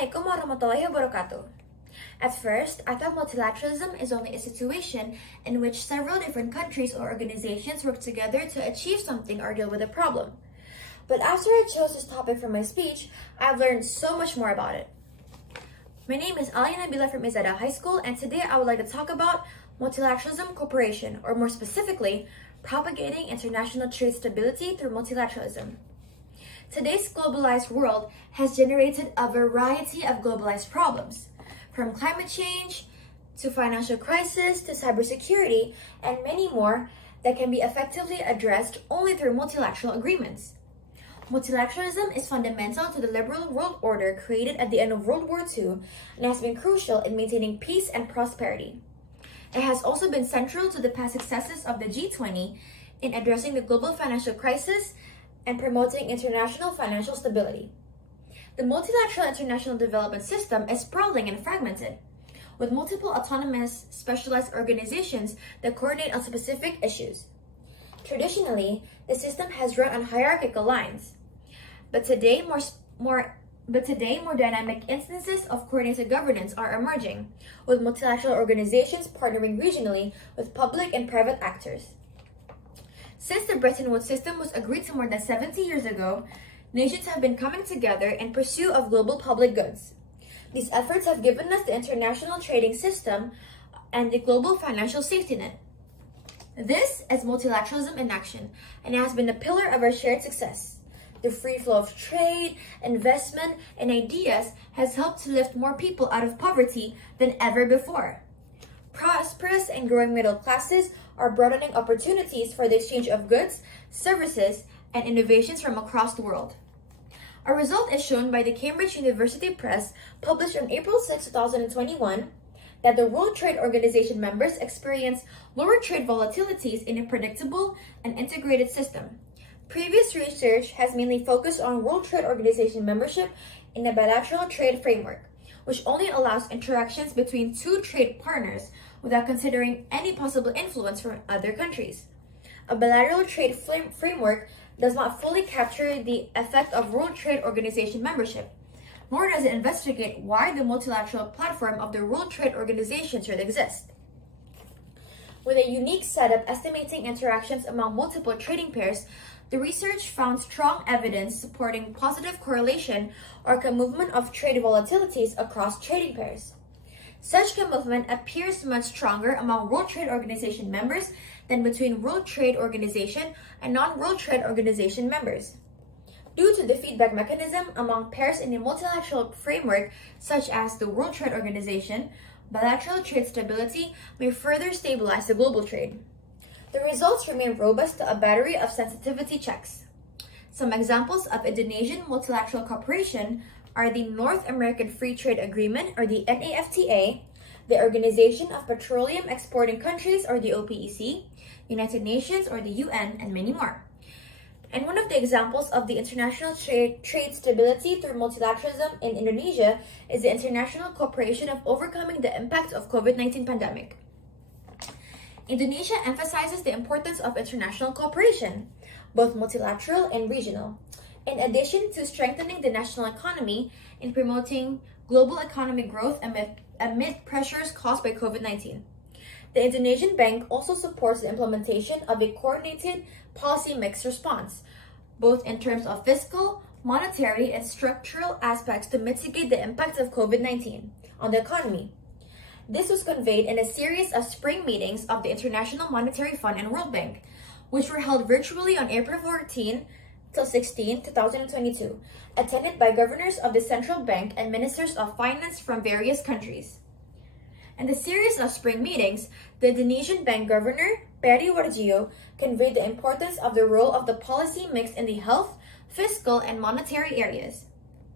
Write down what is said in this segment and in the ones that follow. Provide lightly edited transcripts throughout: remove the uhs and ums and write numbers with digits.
Assalamualaikum warahmatullahi wabarakatuh. At first, I thought multilateralism is only a situation in which several different countries or organizations work together to achieve something or deal with a problem. But after I chose this topic for my speech, I've learned so much more about it. My name is Alya Nabila from Izada High School, and today I would like to talk about multilateralism cooperation, or more specifically, propagating international trade stability through multilateralism. Today's globalized world has generated a variety of globalized problems, from climate change to financial crisis to cybersecurity and many more that can be effectively addressed only through multilateral agreements. Multilateralism is fundamental to the liberal world order created at the end of World War II and has been crucial in maintaining peace and prosperity. It has also been central to the past successes of the G20 in addressing the global financial crisis and promoting international financial stability. The multilateral international development system is sprawling and fragmented, with multiple autonomous specialized organizations that coordinate on specific issues. Traditionally, the system has run on hierarchical lines, but today more dynamic instances of coordinated governance are emerging, with multilateral organizations partnering regionally with public and private actors. Since the Bretton Woods system was agreed to more than 70 years ago, nations have been coming together in pursuit of global public goods. These efforts have given us the international trading system and the global financial safety net. This is multilateralism in action, and it has been a pillar of our shared success. The free flow of trade, investment, and ideas has helped to lift more people out of poverty than ever before. Prosperous and growing middle classes are broadening opportunities for the exchange of goods, services, and innovations from across the world. A result is shown by the Cambridge University Press, published on April 6, 2021, that the World Trade Organization members experience lower trade volatilities in a predictable and integrated system. Previous research has mainly focused on World Trade Organization membership in a bilateral trade framework, which only allows interactions between two trade partners without considering any possible influence from other countries. A bilateral trade framework does not fully capture the effect of World Trade Organization membership, nor does it investigate why the multilateral platform of the World Trade Organization should exist. With a unique setup estimating interactions among multiple trading pairs, the research found strong evidence supporting positive correlation or co-movement of trade volatilities across trading pairs. Such co-movement appears much stronger among World Trade Organization members than between World Trade Organization and non-World Trade Organization members. Due to the feedback mechanism among pairs in a multilateral framework such as the World Trade Organization, bilateral trade stability may further stabilize the global trade. The results remain robust to a battery of sensitivity checks. Some examples of Indonesian multilateral cooperation are the North American Free Trade Agreement, or the NAFTA, the Organization of Petroleum Exporting Countries, or the OPEC, United Nations, or the UN, and many more. And one of the examples of the international trade stability through multilateralism in Indonesia is the international cooperation of overcoming the impact of COVID-19 pandemic. Indonesia emphasizes the importance of international cooperation, both multilateral and regional, in addition to strengthening the national economy and promoting global economic growth amid pressures caused by COVID-19. The Indonesian Bank also supports the implementation of a coordinated policy mix response, both in terms of fiscal, monetary, and structural aspects to mitigate the impact of COVID-19 on the economy. This was conveyed in a series of spring meetings of the International Monetary Fund and World Bank, which were held virtually on April 14 till 16, 2022, attended by governors of the central bank and ministers of finance from various countries. In the series of spring meetings, the Indonesian Bank Governor, Peri Warjio, conveyed the importance of the role of the policy mix in the health, fiscal, and monetary areas.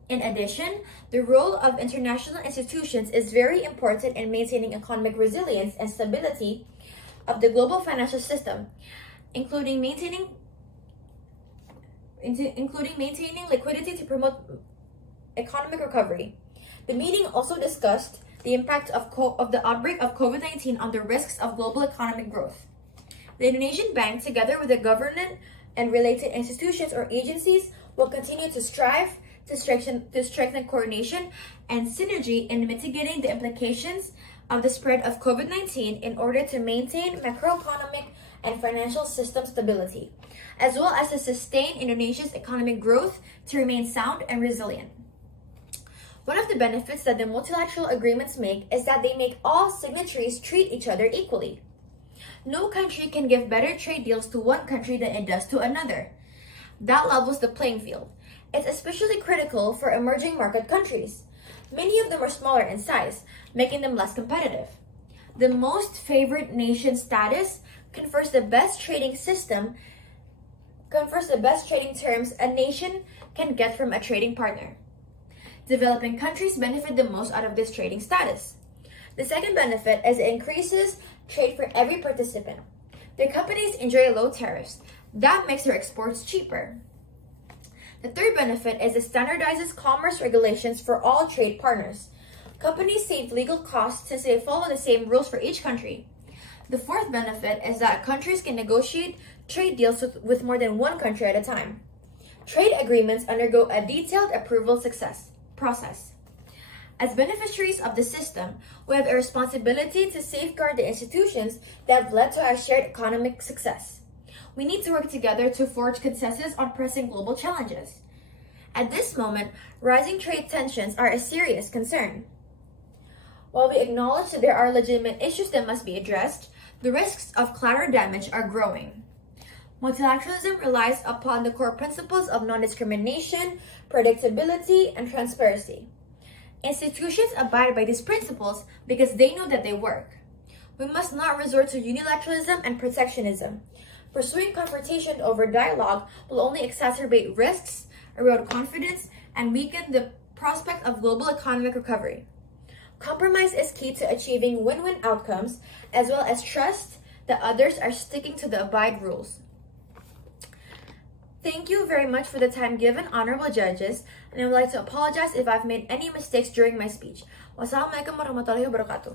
In addition, the role of international institutions is very important in maintaining economic resilience and stability of the global financial system, including maintaining liquidity to promote economic recovery. The meeting also discussed the impact of the outbreak of COVID-19 on the risks of global economic growth. The Indonesian Bank, together with the government and related institutions or agencies, will continue to strive to strengthen coordination and synergy in mitigating the implications of the spread of COVID-19 in order to maintain macroeconomic and financial system stability, as well as to sustain Indonesia's economic growth to remain sound and resilient. One of the benefits that the multilateral agreements make is that they make all signatories treat each other equally. No country can give better trade deals to one country than it does to another. That levels the playing field. It's especially critical for emerging market countries. Many of them are smaller in size, making them less competitive. The most favored nation status confers the best trading terms a nation can get from a trading partner. Developing countries benefit the most out of this trading status. The second benefit is it increases trade for every participant. Their companies enjoy low tariffs. That makes their exports cheaper. The third benefit is it standardizes commerce regulations for all trade partners. Companies save legal costs since they follow the same rules for each country. The fourth benefit is that countries can negotiate trade deals with more than one country at a time. Trade agreements undergo a detailed approval process. As beneficiaries of the system, we have a responsibility to safeguard the institutions that have led to our shared economic success. We need to work together to forge consensus on pressing global challenges. At this moment, rising trade tensions are a serious concern. While we acknowledge that there are legitimate issues that must be addressed, the risks of collateral damage are growing. Multilateralism relies upon the core principles of non-discrimination, predictability, and transparency. Institutions abide by these principles because they know that they work. We must not resort to unilateralism and protectionism. Pursuing confrontation over dialogue will only exacerbate risks, erode confidence, and weaken the prospect of global economic recovery. Compromise is key to achieving win-win outcomes, as well as trust that others are sticking to the abide rules. Thank you very much for the time given, honorable judges, and I would like to apologize if I've made any mistakes during my speech. Wassalamualaikum warahmatullahi wabarakatuh.